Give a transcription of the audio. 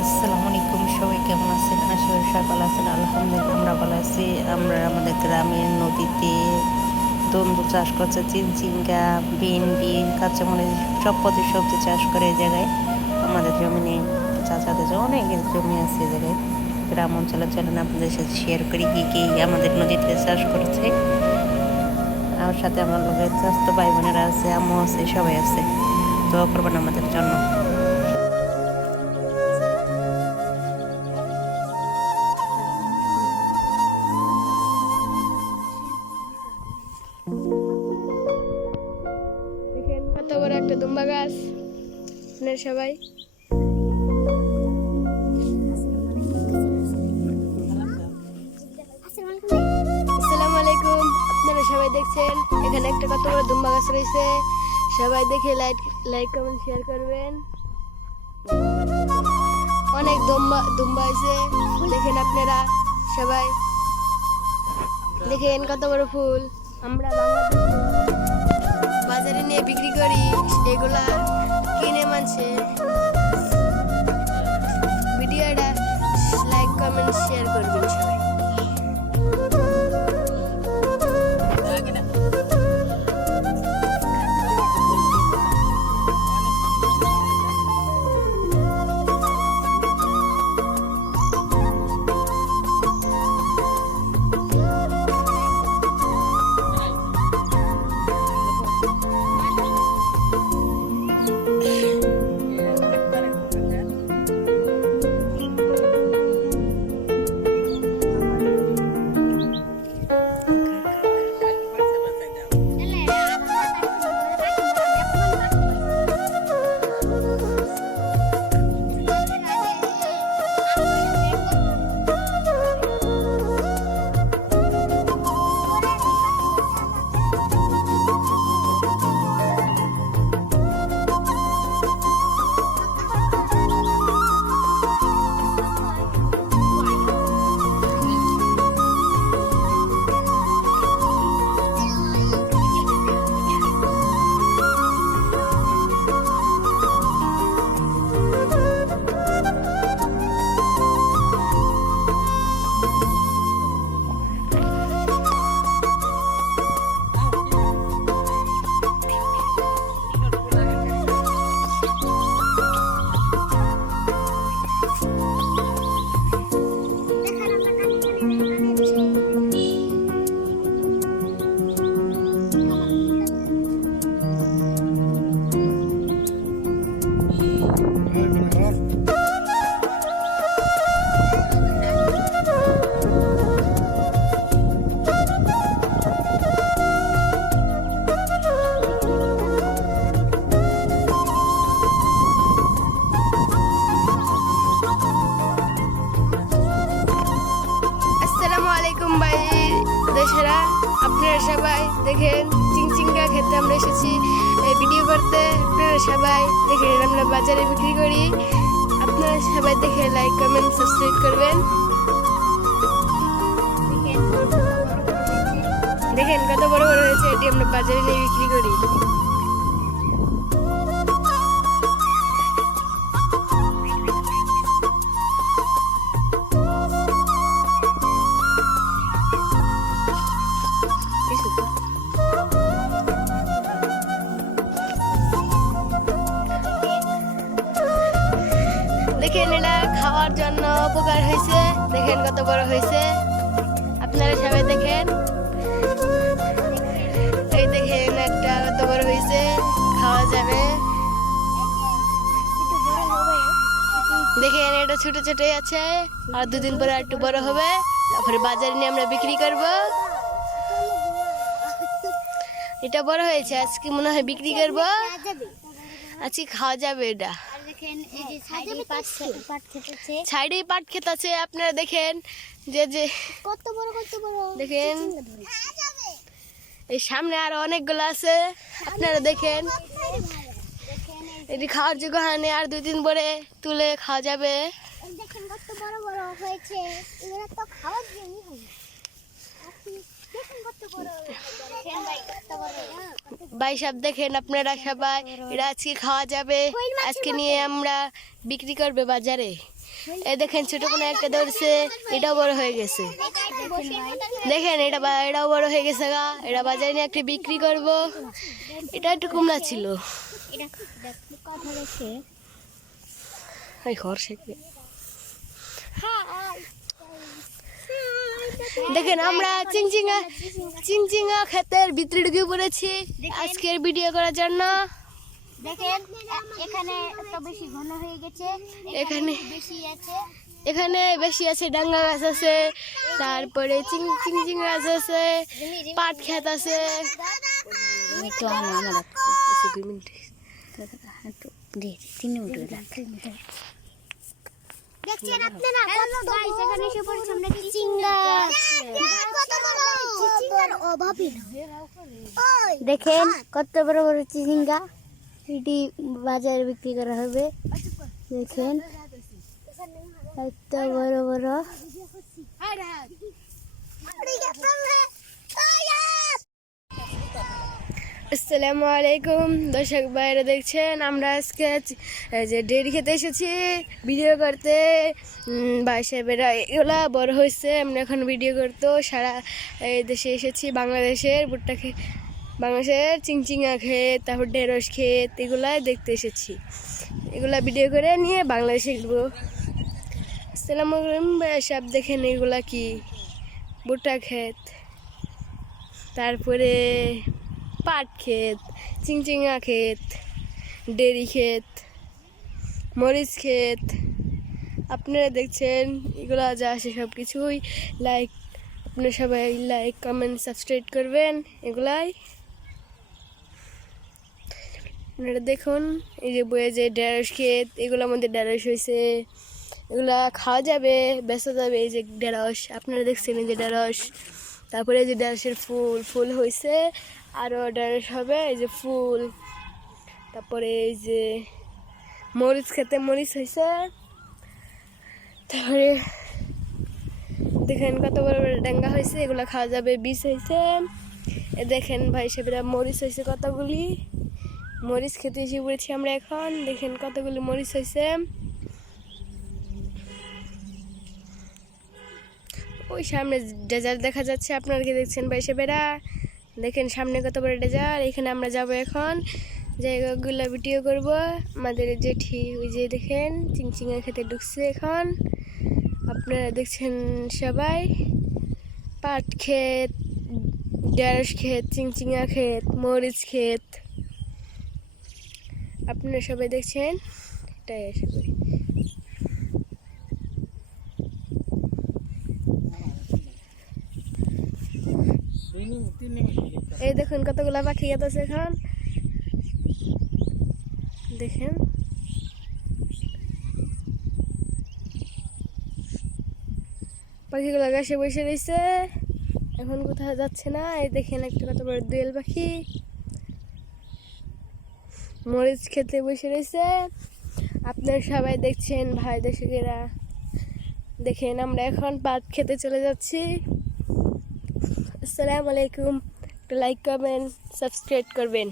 আসসালামু আলাইকুম, সবাই কেমন আছেন? আশা করি সবাই ভালো আছেন। আলহামদুলিল্লাহ আমরা ভালো আছি। আমরা আমাদের গ্রামের নদীতে ধুন্দুল চাষ করছে, চিনচিঙ্গা, ভেন্ডি, কাঁচামরিচ, সব পদের সবজি চাষ করে এই জায়গায়। আমাদের জমিনে চাচাদের অনেক জমি আছে এই জায়গায়। গ্রাম অঞ্চলে চলেন আপনাদের সাথে শেয়ার করি কি কি আমাদের নদীতে চাষ করেছে। আমার সাথে আমার লোকের স্বাস্থ্য ভাই বোনেরা আছে, আম্মু আছে, সবাই আছে। দোয়া করবেন আমাদের জন্য। দেখেন কত বড় একটা দুম্বা গাছ। আপনারা সবাই আসসালামু আলাইকুম। আপনারা সবাই দেখছেন এখানে একটা কত বড় দুম্বা গাছ রয়েছে। সবাই দেখে লাইক কমেন্ট শেয়ার করবেন। অনেক দুম্বা হয়েছে, দেখেন আপনারা সবাই দেখেন কত বড় ফুল। আমরা বাজারে নিয়ে বিক্রি করি, এগুলা কিনে মানছে। ভিডিওটা লাইক কমেন্ট শেয়ার করবেন সবাই। আসসালামু আলাইকুম ভাই দেশেরা, আপনারা সবাই দেখেন চিংচিঙ্গা খেতে আমরা এসেছি ভিডিও করতে। আপনারা সবাই দেখেন আমরা বাজারে বিক্রি করি। আপনারা সবাই দেখে লাইক কমেন্ট সাবস্ক্রাইব করবেন। দেখেন কত বড় বড় হয়েছে, এটি আমরা বাজারে নিয়ে বিক্রি করি। দেখেন এটা খাওয়ার জন্য উপকার হয়েছে, দেখেন কত বড় হয়েছে। আপনারা সবাই দেখেন, এই দেখেন একটা কত বড় হয়েছে, খাওয়া যাবে। দেখেন এটা ছোট ছোটই আছে, আর দুদিন পরে একটু বড় হবে, তারপরে বাজারে নিয়ে আমরা বিক্রি করব। এটা বড় হয়েছে, আজকে মনে হয় বিক্রি করব, আজকে খাওয়া যাবে। এটা সাইডে পাট ক্ষেত আছে, আপনারা দেখেন যে যে কত বড় দেখেন এই সামনে আরো অনেকগুলো আছে, আপনারা দেখেন। এটি খাওয়ার যোগ্য হয়নি, আর 2 দিন পরে তুলে খাওয়া যাবে। দেখেন কত বড় বড় হয়েছে, এগুলো তো খাওয়ার জন্যই হবে। ভাই সব দেখেন আপনারা সবাই, এটা আজকে খাওয়া যাবে, আজকে নিয়ে আমরা বিক্রি করবে বাজারে। এ দেখেন ছোট কোনো একটা ধরছে, এটাও বড় হয়ে গেছে। দেখেন এটাও বড় হয়ে গেছে গা, এটা বাজারে নিয়ে একটা বিক্রি করব। এটা একটু কুমড়া ছিল। দেখেন আমরা চিংচিঙ্গা ক্ষেতের ভিতরে ঢুকে পড়েছি আজকের ভিডিও করার জন্য। দেখেন এখানে তো বেশি ঘন হয়ে গেছে, এখানে বেশি আছে, বেশি আছে, ডাঙ্গা গাছ আছে, তারপরে চিংচিং গাছ আছে, পাট ক্ষেত আছে। দেখছেন আপনারা কত গাইস এখানে এসে পড়েছে আমরা চিচিঙ্গা। চিচিঙ্গার অভাবই না। দেখেন কত বড় বড় চিচিঙ্গা, এটি বাজারে বিক্রি করা হবে। দেখেন এত বড় বড়। আসসালামু আলাইকুম দর্শক ভাইরা, দেখছেন আমরা আজকে যে ডেরি খেতে এসেছি ভিডিও করতে। ভাই সাহেবেরা এগুলা বড় হয়েছে, আমরা এখন ভিডিও করতো সারা এই দেশে এসেছি। বাংলাদেশের ভুট্টা ক্ষেত, বাংলাদেশের চিংচিঙ্গা ক্ষেত, তারপর ঢেঁড়স ক্ষেত, এগুলাই দেখতে এসেছি। এগুলা ভিডিও করে নিয়ে বাংলাদেশে গেলবো। আসসালামু আলাইকুম ভাই সাহেব, দেখেন এগুলা কি ভুট্টা ক্ষেত, তারপরে পাট ক্ষেত, চিংচিঙ্গা ক্ষেত, ডেরি ক্ষেত, মরিচ ক্ষেত। আপনারা দেখছেন এগুলা যা আছে সব কিছুই লাইক, আপনারা সবাই লাইক কমেন্ট সাবস্ক্রাইব করবেন। এগুলাই আপনারা দেখুন, এই যে বইয়ে যে ঢেঁড়স ক্ষেত, এগুলোর মধ্যে ঢেঁড়স হয়েছে, এগুলা খাওয়া যাবে, বেচা যাবে। এই যে ঢেঁড়স আপনারা দেখছেন, এই যে ঢেঁড়স, তারপরে এই যে ঢেঁড়সের ফুল হয়েছে, আরও ঢেঁড়স হবে, এই যে ফুল। তারপরে এই যে মরিচ খেতে মরিচ হয়েছে, তারপরে দেখেন কত বড় বড় ডাঙ্গা হয়েছে, এগুলো খাওয়া যাবে, বীজ হয়েছে। এ দেখেন ভাই সাহেবরা মরিচ হয়েছে কতগুলি, মরিচ খেতে এসে পড়েছি আমরা এখন। দেখেন কতগুলি মরিচ হয়েছে। ওই সামনে ডেজার্ট দেখা যাচ্ছে, আপনারা কি দেখছেন ভাই সাহেবেরা? দেখেন সামনে কত বড় ডেজার্ট, এখানে আমরা যাব এখন, জায়গাগুলো ভিডিও করব। আমাদের জেঠি ওই যে দেখেন চিংচিঙ্গা খেতে ঢুকছে এখন। আপনারা দেখছেন সবাই, পাট ক্ষেত, ঢেঁড়স ক্ষেত, চিংচিঙ্গা ক্ষেত, মরিচ ক্ষেত, আপনারা সবাই দেখছেন। এটাই আশা করি। এই দেখুন কতগুলা পাখি আছে এখন, দেখেন পাখিগুলো গাছে বসে রয়েছে, এখন কোথাও যাচ্ছে না। এই দেখেন একটা কত বড় দোয়েল পাখি মরিচ খেতে বসে রয়েছে। আপনারা সবাই দেখছেন ভাই দর্শকেরা, দেখেন আমরা এখন পাট খেতে চলে যাচ্ছি। আসসালামু আলাইকুম, লাইক কমেন্ট সাবস্ক্রাইব করবেন।